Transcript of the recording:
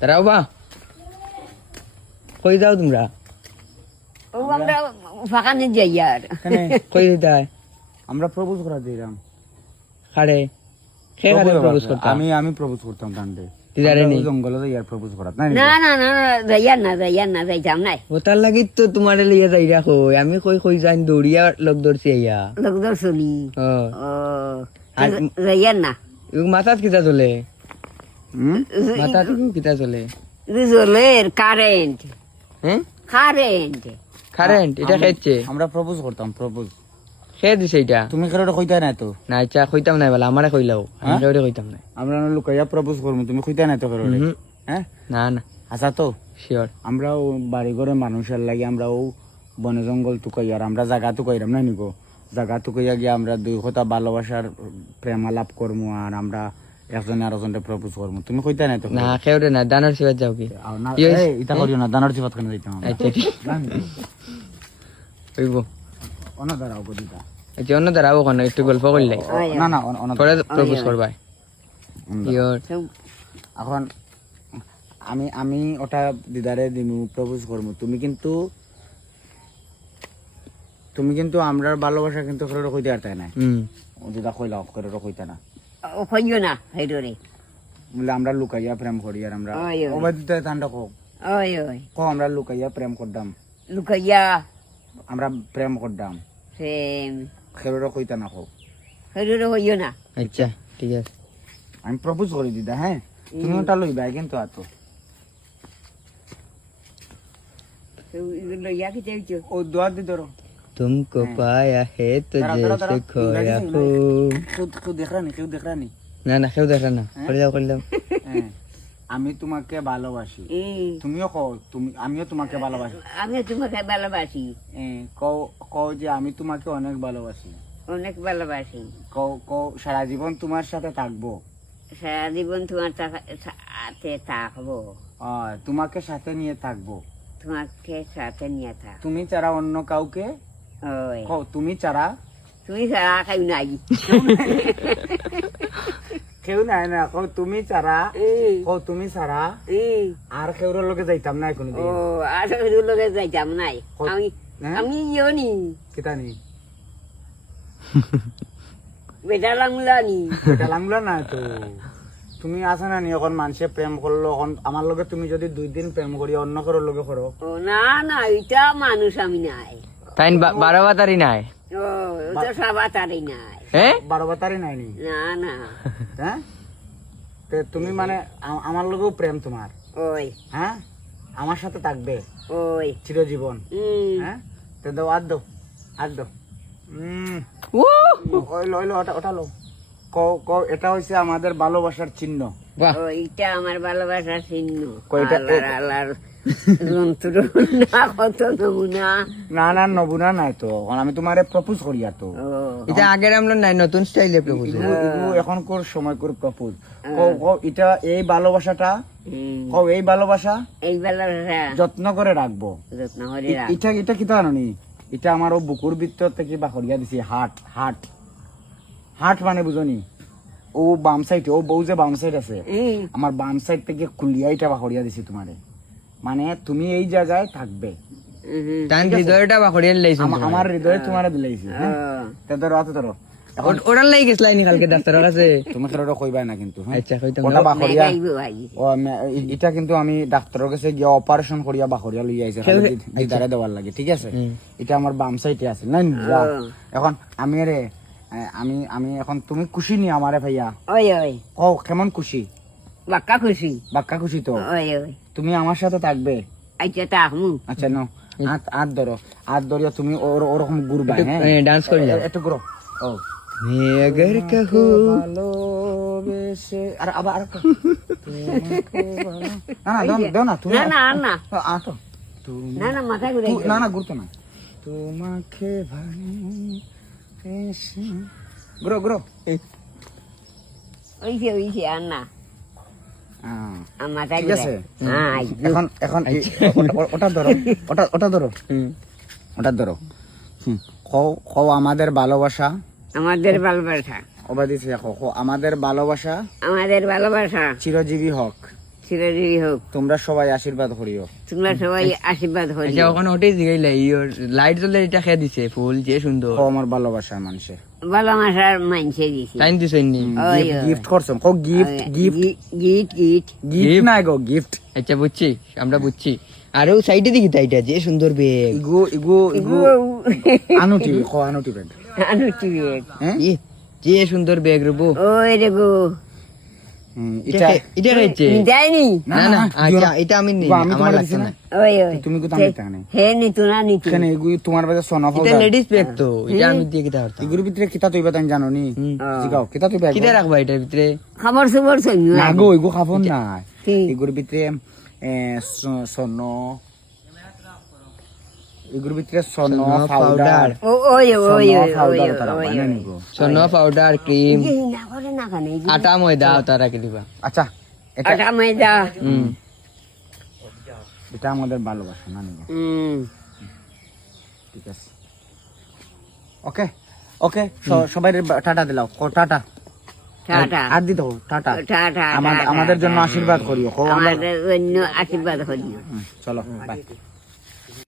দাঁড়াও বা কই যাও তোমরা ও আমরা ফাঁকানে যাই আর কই যাই আমরা প্রপোজ করা দিলাম খাড়ে খে খাড়ে প্রপোজ করতাম আমি প্রপোজ করতাম কান্ডে তিদারে নি জঙ্গলে ইয়ার প্রপোজ করা না না না যাইয়ার না যাইতাম নাই ওটার লাগি তো তোমার লিয়ে যাই রাখো আমি কই যাই দৌড়িয়া লোক ধরছি আইয়া লোকদের শুনি ও ও আর যাইয়ার না মাথাত কিতা চলে মাথাত কিতা চলে রিজলের কারেন্ট হ্যাঁ কারেন্ট কারেন্ট এটা খেয়েছে আমরা প্রপোজ করতাম প্রপোজ খেয়ে দিছে এটা তুমি কেন কইতা না তো না আচ্ছা কইতাম নাই বলে আমারে কইলাও আমি কেউরে কইতাম নাই আমরা লুকাইয়া প্রপোজ করবো তুমি কইতা না তো কেন হ্যাঁ না না আচ্ছা তো শিওর আমরাও বাড়ি ঘরে মানুষের লাগে আমরাও বনে জঙ্গল তুকাই আর আমরা জায়গা তুকাইরাম না নিকো জায়গা তুকাইয়া গিয়ে আমরা দুই কথা ভালোবাসার প্রেম আলাপ করবো আর আমরা একজনে আর একজনকে প্রপোজ করবো তুমি কইতা না তো না কেউরে না দানোর সিবাত যাও কি এটা করিও না দানার চিপাত কেন যাইতাম আচ্ছা ঠিক হইব অনা দাঁড়াও গদিটা আচ্ছা অন্য দাঁড়াও ওখানে একটু গল্প করলে না না অনা পরে প্রপোজ করবাই শিওর এখন আমি ওটা দিদারে দিমু প্রপোজ করবো তুমি কিন্তু আমরার ভালোবাসা কিন্তু কেউ কইতে আর তাই না ও দিদা কইলাও কেউ কইতে না ও কইও না হেডরে বলে আমরা লুকাইয়া প্রেম করি আর আমরা ওই, ওই। ওবা দিতে ঠান্ডা হোক ওই ওই আমরা লুকাইয়া প্রেম করতাম লুকাইয়া আমরা প্রেম করতাম সেম কেউ কইতে না হোক হেডরে হইও না আচ্ছা ঠিক আছে আমি প্রপোজ করি দিদা হ্যাঁ তুমি ওটা লইবা কিন্তু আতো লইয়া কি চাইছো ও দোয়া দি ধরো तुमको पाया है तो जैसे खोया हो কেউ দেখ রানি না না কেউ দেখা না করে দাও হ্যাঁ, আমি তোমাকে ভালোবাসি তুমিও কও আমিও তোমাকে ভালোবাসি আমি তোমাকে ভালোবাসি কও যে আমি তোমাকে অনেক ভালোবাসি অনেক ভালোবাসি কও সারা জীবন তোমার সাথে থাকবো সারা জীবন তোমার সাথে থাকবো তোমাকে সাথে নিয়ে থাকবো তোমাকে সাথে নিয়ে থাক তুমি ছাড়া অন্য কাউকে ওই কও তুমি ছাড়া সারা খাই নাই কেউ নাই না কও তুমি ছাড়া কও তুমি ছাড়া আর কেউর লগে যাইতাম না কোনদিন ও আর লোকে যাইতাম নাই আমি আমি ইয়নি কিতানি বেটা লাংলানি এটা লাংলা না তো তুমি আছে না নি এখন মানুষে প্রেম করলো এখন আমার লগে তুমি যদি 2 দিন প্রেম করি অন্য কারোর লগে করো ও না না এটা মানুষ আমি নাই তাই 12 বাতারি নাই ও ওটা সাবাতারি নাই হ্যাঁ 12 বাতারি নাই নি না না হ্যাঁ তে তুমি মানে আমার লগেও প্রেম তোমার ওই হ্যাঁ আমার সাথে থাকবে ওই চিরজীবন হ্যাঁ তে দাও আদ দাও ওই ওটা লো কও এটা হইছে আমাদের ভালোবাসার চিহ্ন বাহ ওইটা আমার ভালোবাসার চিহ্ন কয়টা? আল্লাহর যন্ত্রণা কত নমুনা না নবুনা নাই তো এখন আমি তোমারে প্রপোজ করি আর তো ও এটা আগের আমরা নাই নতুন স্টাইলে প্রপোজ এগুলো এখন কোর সময় করে প্রপোজ কও এটা এই ভালোবাসাটা কও এই ভালোবাসা এই ভালোবাসা যত্ন করে রাখবো যত্ন করে রাখ। এটা কি জানি এটা আমার ও বুকুর ভিতর থেকে বাহরিয়া দিছি হাট মানে বুঝনি ও বাম সাইড ও বউ যে বাম সাইড আছে আমার বাম সাইড থেকে খুলিয়া এটা বাহরিয়া দিছি তোমারে মানে তুমি এই জায়গায় থাকবে তান হৃদয়টা বা করিয়ে লাইছ আমার হৃদয়ে তোমারে দিলাইছি হ্যাঁ তে ধরো হাতে ধরো ওরান লাগি গেছলাই নি কালকে ডাক্তারের কাছে তুমি তো কইবা না কিন্তু হ্যাঁ আচ্ছা কইতাম ওটা বাহরিয়া গাইব ভাই ও এটা কিন্তু আমি ডাক্তারের কাছে গিয়ে অপারেশন করিয়া বাহরিয়া লই আইছি দিদারে দেওয়ার লাগে ঠিক আছে এটা আমার বাম সাইডে আছে না এখন আমি এখন তুমি খুশি নি আমারে ভাইয়া ওই ওই কও কেমন খুশি বাক্কা খুশি তো ওই ওই তুমি আমার সাথে থাকবে আচ্ছা তাহমু আচ্ছা নাও হাত ধরো হাত ধরিয়া তুমি ওরকম ঘুরবা হ্যাঁ ডান্স করি যাও একটু ঘুরো ও मैं अगर कहूँ ভালোবেসে আর আবার আর দাও না তুমি না না আর না আটো না না মাথা ঘুরে না ঘুরতো না তোমাকে ভালোবেসে ঘুরো ওইছে আর না আর মাথা ঠিক ঘুরে আছে হ্যাঁ এখন ওটা ধরো ওটা ধরো কও আমাদের ভালোবাসা আমাদের ভালোবাসা আমাদের ভালোবাসা আমাদের ভালোবাসা চিরজীবী হোক চিরদিনই হোক। তোমরা সবাই আশীর্বাদ করিও। তোমরা সবাই আশীর্বাদ হইও। আচ্ছা ওখানে ওটাই জিগাইলাই লাইট জ্বলে এটা খেয়ে দিছে ফুল যে সুন্দর ও আমার ভালোবাসার মানুষে ভালোবাসার মানছে দিছি। টাইম দিছেননি ওই, গিফট করছো কো গিফট গিফট গিট গিট গিফট না গো গিফট। আচ্ছা বুঝছি আমরা বুঝছি আরো সাইডে দেখি তাই এটা যে সুন্দর বেগ ইগো ইগো ইগো আনুটি কো আনুটি ব্যাগ আনুটি বেগ। হ্যাঁ যে সুন্দর বেগ রবো ওই রে গো এটা এটা খাইছে যায়নি। না না আচ্ছা এটা আমি নেই আমি আমার তোমার লাগছে দিছি না না। ওই ওই তুমি কো তাম দিতে না হে নিতু না নিতু। কেন এগুলো তোমার বাজে সোনা এটা পাউডার লেডিস বেগ তো এটা আমি দিয়ে কিতা করতাম এগুলোর ভিতরে কিতা তুইবা তাই জানো নি জিগাও কিতা তুইবা কিতা রাখবা এটার ভিতরে খাবার সুবার সইমি না গো এগো খাবো না কি? এগুলোর ভিতরে সোন এগুলোর ভিতরে সোন পাউডার পাউডার ওই ওই ওই পাউডার তারা বানায় নি গো। স্বর্ণ পাউডার ক্রিম না করে না কানে আটা ময়দা তারা কি দিবা আচ্ছা এটা আটা ময়দা। এটা আমাদের ভালোবাসা না নি গো। ঠিক আছে ওকে ওকে সবাই টাটা দিলাও টাটা টাটা আর দিতে টাটা টাটা আমাদের জন্য আশীর্বাদ করিও আমাদের জন্য আশীর্বাদ করিও। চলো বাই।